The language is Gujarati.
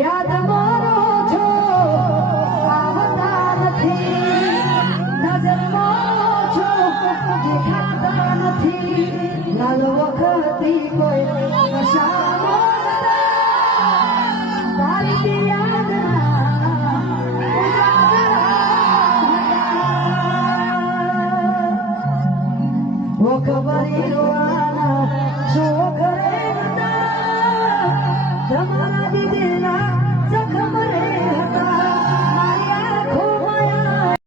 યાદ મારો છો આવતા નથી, નજર મારો છો દેખાતા નથી, લાલ વખતી કોઈ નશાનો તારી યાદ ઓ ખબરી